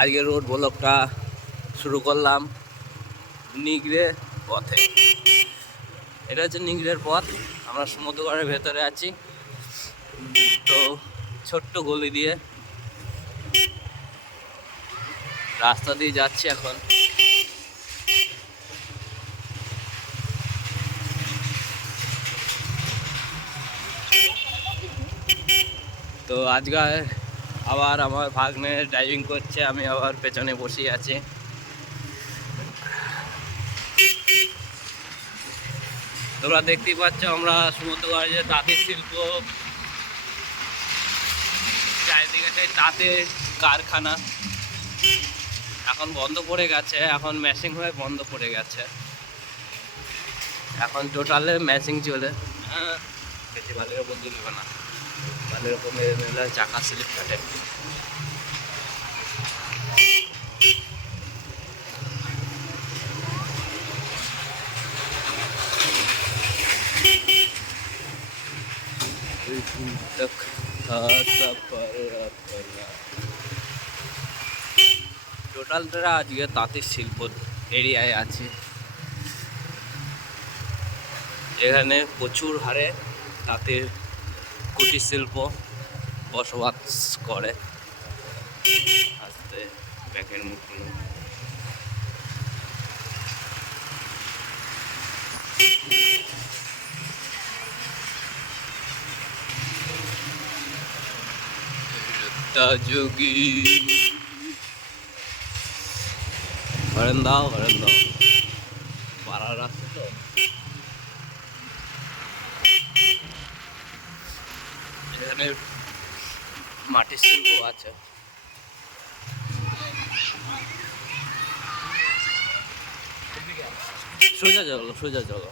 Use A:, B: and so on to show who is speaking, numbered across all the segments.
A: আজকে রোড ব্লকটা শুরু করলাম নিগড়ে পথে। এটা হচ্ছে নিগড়ের পথ। আমরা সমুদ্রগড়ের ভেতরে আছি। তো ছোট্ট গলি দিয়ে রাস্তা দিয়ে যাচ্ছি এখন। তো আজকে আবার আমার ভাগ্নে ড্রাইভিং করছে, আমি আবার পেছনে বসে আছি। তোমরা দেখতেই পাচ্ছ আমরা সমুদ্রগড়ে যে তাঁতের শিল্প। চারিদিকে তাঁতের কারখানা। এখন বন্ধ পড়ে গেছে, এখন ম্যাশিং হয়ে বন্ধ পড়ে গেছে। এখন টোটালে ম্যাশিং চলে। হ্যাঁ বেশি ভালো নেবে না। ভালোর ওপর মেরে নিলে চাকা স্লিপ কাটে तक था सफर अपना টোটালটা আজকে তাঁতের শিল্প এরিয়ায় আছে এখানে প্রচুর হারে তাঁতের কুটির শিল্প বসবাস করে। আস্তে মুখগুলো যোগী। হরেন দাও দাও পাড়ার রাস্তা তো এখানে মাটির শিল্প আছে। সোজা চলো সোজা চলো।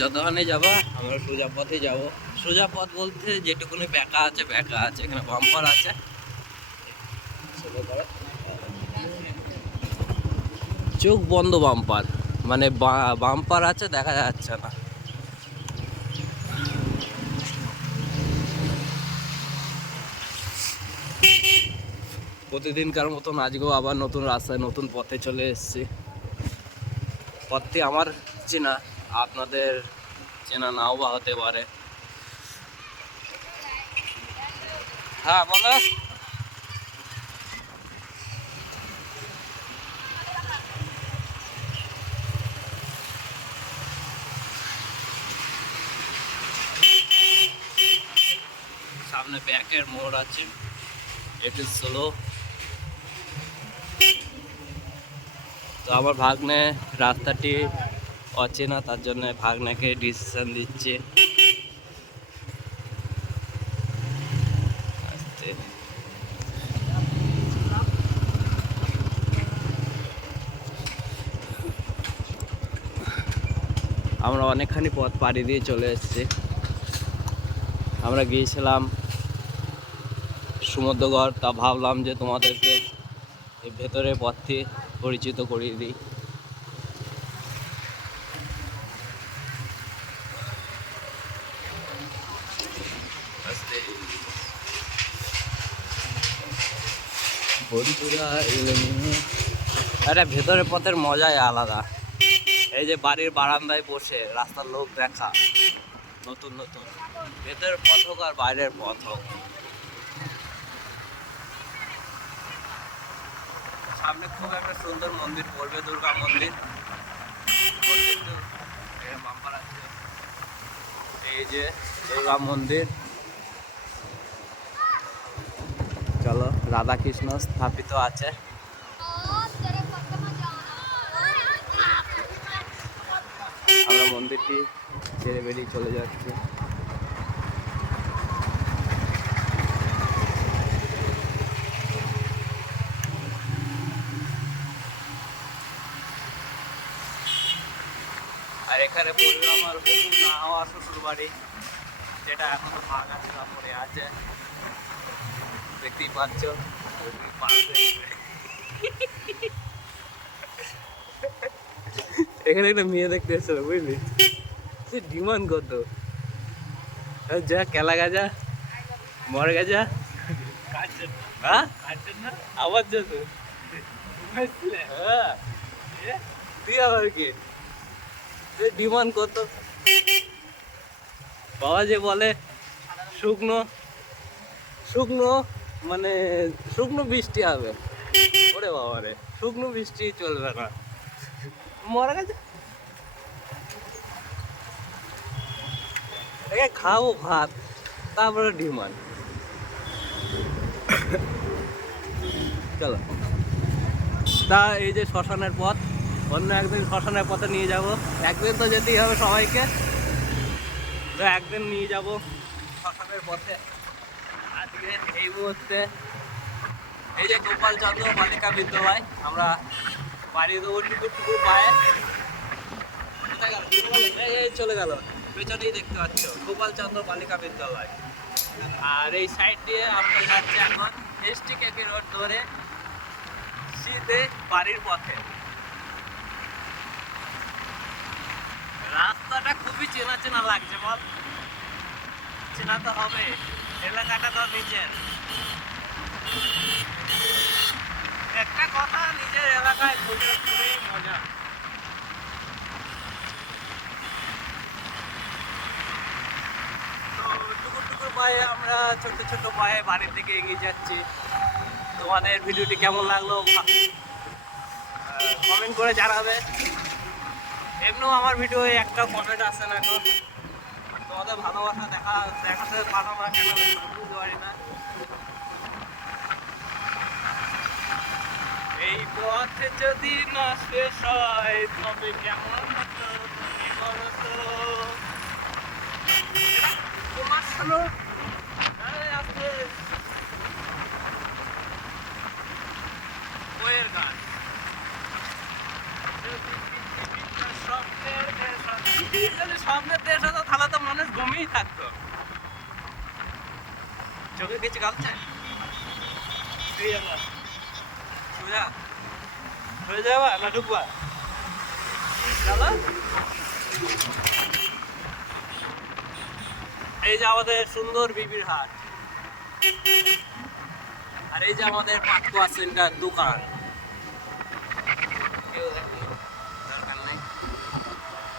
A: যতক্ষণে যাব, আমরা সোজা পথে যাব। সোজা পথ বলতে যেটুকুনি ব্যাকা আছে ব্যাকা আছে, এখানে বাম্পার আছে। চোখ বন্ধ বাম্পার মানে বাম্পার আছে, দেখা যাচ্ছে না। প্রতিদিনকার মতন আজকেও আবার নতুন রাস্তায় নতুন পথে চলে এসেছি। পথটি আমার চেনা। আপনাদের চেনা নাও বা হতে পারে। হ্যাঁ বলো। সামনে ব্যাকের মোড় আছে। এটি স্লো তো আমার ভাগ্নে রাস্তাটি অচেনা, তার জন্য ভাগ্নাকে ডিসিশন দিচ্ছে। আমরা অনেকখানি পথ পাড়ি দিয়ে চলে এসেছি। আমরা গিয়েছিলাম সমুদ্রগড়, তা ভাবলাম যে তোমাদেরকে এই ভেতরের পথটি পরিচিত করিয়ে দিই। এলেন। ভেতরের পথের মজাই আলাদা। এই যে বাড়ির বারান্দায় বসে রাস্তার লোক দেখা। নতুন নতুন। ভেতরের পথ হোক আর বাইরের পথ হোক। সামনে খুব একটা সুন্দর মন্দির পড়বে দুর্গা মন্দির। এই যে দুর্গা মন্দির। চলো, রাধা কৃষ্ণ স্থাপিত আছে। আমরা মন্দিরটি ছেড়ে বেরিয়ে চলে যাচ্ছি। আর এখানে পড়বে হলো আমার না হওয়া শ্বশুর বাড়ি যেটা এখনও ভাঙা চোরা পড়ে আছে। দেখতেই পাচ্ছ। এখানে একটা মেয়ে দেখতে এসেছিল, বুঝলি? সে ডিমান্ড কত? যা, কেলা গাজা, মর গাজা। হ্যাঁ? আবার যা তো। হ্যাঁ। তুই আবার কি? ডিমান্ড কত? বাবা যে বলে, শুকনো শুকনো। মানে শুকনো বৃষ্টি হবে। ওরে বাবা রে শুকনো বৃষ্টি চলবে না। মরা গেছে। খাব ভাত, তারপরে ডিমান্ড চলো। তা এই যে শ্মশানের পথ, অন্য একদিন শ্মশানের পথে নিয়ে যাব। একদিন তো যেতেই হবে সবাইকে। তো একদিন নিয়ে যাব শ্মশানের পথে। এই মুহূর্তে এই যে গোপাল চন্দ্র বালিকা বিদ্যালয় আমরা বাড়ি দেবো টুকুর টুকুর পায়ে এই চলে গেল। পেছনেই দেখতে পাচ্ছ, গোপাল চন্দ্র বালিকা বিদ্যালয় আর এই সাইড দিয়ে আমরা যাচ্ছি এখন এসটি কেকে রোড ধরে শীতে বাড়ির পথে। রাস্তাটা খুবই চেনা চেনা লাগছে বল। চেনা তো হবে। এলাকাটা তো নিজের। একটা কথা নিজের এলাকায় ঘুরে ঘুরেই মজা। পায়ে আমরা ছোট ছোট পায়ে বাড়ির দিকে এগিয়ে যাচ্ছি। তোমাদের ভিডিওটি কেমন লাগল? কমেন্ট করে জানাবে। এমনিও আমার ভিডিও একটা কমেন্ট আসে না এখন। তোমাদের ভালোবাসা দেখা, দেখাতে পারো না, কেন বুঝতে পারি না। এই পথে যদি না শেষ হয়, তবে কেমন হতো তুমি বলো তোমার গান যদি পৃথিবীটা স্বপ্নের দেশ হতো- যদি স্বপ্নের দেশ হতো তাহলে থাকতো। চোখে কিছু কাঁপছে? শুয়ে যা সোজা? হয়ে যাবা না ঢুকবা এই যে আমাদের সুন্দর বিবির হাট। আর এই যে আমাদের পাকুয়া সেন্টার দোকান।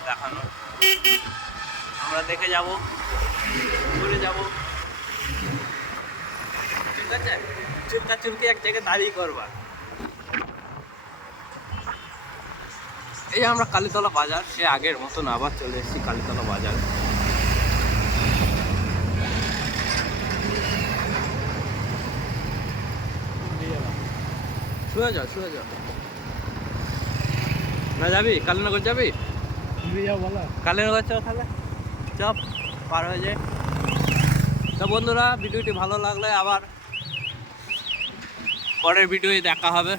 A: দেখানো। আমরা দেখে যাব। ঘুরে যাব। ঠিক আছে? চুলকা চুলকি এক জায়গায় দাঁড়িয়ে করবা। এই যে আমরা কালীতলা বাজার সে আগের মতন আবার চলে এসেছি কালীতলা বাজার। শুয়ে যাও শুয়ে যাও না যাবি? কালীনগর যাবি? কালীনগর চল তাহলে। চপ পার হয়ে যায়। তো বন্ধুরা ভিডিওটি ভালো লাগলে আবার পরের ভিডিওই দেখা হবে।